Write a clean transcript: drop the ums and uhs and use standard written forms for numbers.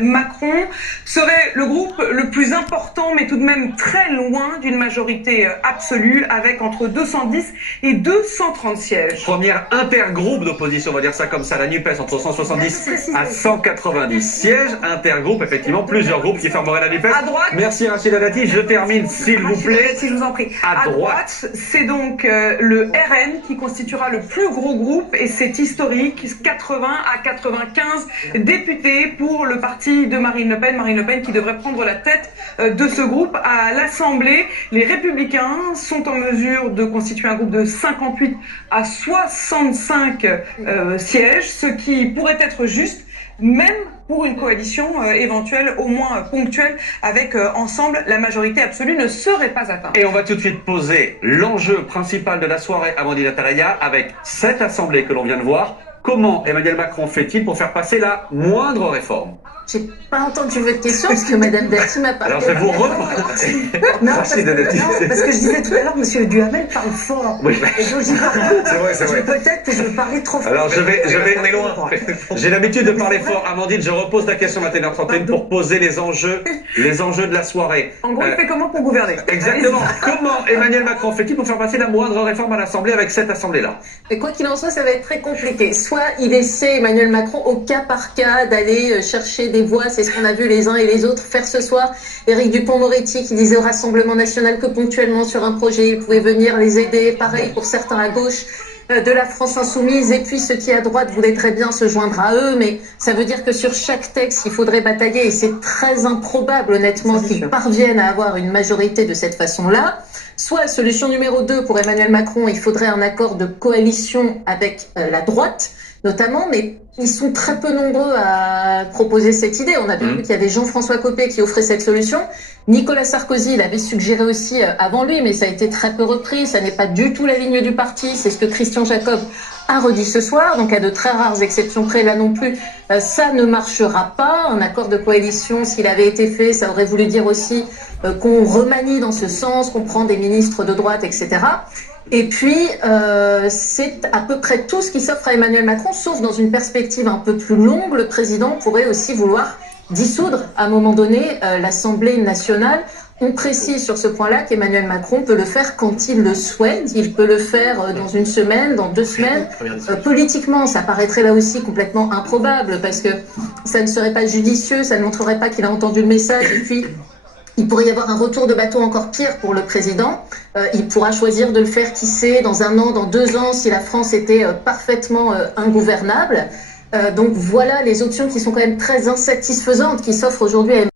Macron serait le groupe le plus important, mais tout de même très loin d'une majorité absolue, avec entre 210 et 230 sièges. Première intergroupe d'opposition, on va dire ça comme ça, la NUPES, entre 170 à 190 sièges. Intergroupe, effectivement, plusieurs groupes qui formeraient la NUPES. À droite, merci Rachida Dati, je termine s'il vous plaît. Si je vous en prie. À droite, c'est donc le RN qui constituera le plus gros groupe, et c'est historique, 80 à 95 députés pour le parti de Marine Le Pen qui devrait prendre la tête de ce groupe à l'Assemblée. Les Républicains sont en mesure de constituer un groupe de 58 à 65 sièges, ce qui pourrait être juste, même pour une coalition éventuelle, au moins ponctuelle, avec ensemble, la majorité absolue ne serait pas atteinte. Et on va tout de suite poser l'enjeu principal de la soirée, Amandine Atalaya, avec cette assemblée que l'on vient de voir. Comment Emmanuel Macron fait-il pour faire passer la moindre réforme? J'ai pas entendu votre question parce que Madame Dati m'a parlé. Alors je vais vous reprendre. Non, parce que je disais tout à l'heure, Monsieur Duhamel parle fort. Oui, et donc j'y parle. C'est vrai. Peut-être que je parlais trop fort. Alors on est loin. J'ai l'habitude de parler fort. Amandine, je repose la question à 21h31 pour poser les enjeux de la soirée. En gros, il fait comment pour gouverner? Exactement. Comment Emmanuel Macron fait-il pour faire passer la moindre réforme à l'Assemblée avec cette Assemblée-là? Et quoi qu'il en soit, ça va être très compliqué. Soit il essaie, Emmanuel Macron, au cas par cas, d'aller chercher des voix. C'est ce qu'on a vu les uns et les autres faire ce soir. Éric Dupond-Moretti qui disait au Rassemblement National que ponctuellement sur un projet, il pouvait venir les aider. Pareil pour certains à gauche de la France Insoumise. Et puis ceux qui à droite voulaient très bien se joindre à eux. Mais ça veut dire que sur chaque texte, il faudrait batailler. Et c'est très improbable, honnêtement, qu'ils parviennent à avoir une majorité de cette façon-là. Soit solution numéro 2 pour Emmanuel Macron, il faudrait un accord de coalition avec la droite, notamment, mais ils sont très peu nombreux à proposer cette idée. On a bien vu qu'il y avait Jean-François Copé qui offrait cette solution. Nicolas Sarkozy l'avait suggéré aussi avant lui, mais ça a été très peu repris. Ça n'est pas du tout la ligne du parti. C'est ce que Christian Jacob a redit ce soir. Donc à de très rares exceptions près, là non plus, ça ne marchera pas. Un accord de coalition, s'il avait été fait, ça aurait voulu dire aussi qu'on remanie dans ce sens, qu'on prend des ministres de droite, etc. Et puis, c'est à peu près tout ce qui s'offre à Emmanuel Macron, sauf dans une perspective un peu plus longue. Le président pourrait aussi vouloir dissoudre, à un moment donné, l'Assemblée nationale. On précise sur ce point-là qu'Emmanuel Macron peut le faire quand il le souhaite. Il peut le faire dans une semaine, dans 2 semaines. Politiquement, ça paraîtrait là aussi complètement improbable, parce que ça ne serait pas judicieux, ça ne montrerait pas qu'il a entendu le message. Et puis, il pourrait y avoir un retour de bâton encore pire pour le président. Il pourra choisir de le faire, qui sait, dans 1 an, dans 2 ans, si la France était parfaitement ingouvernable. Donc voilà les options qui sont quand même très insatisfaisantes, qui s'offrent aujourd'hui à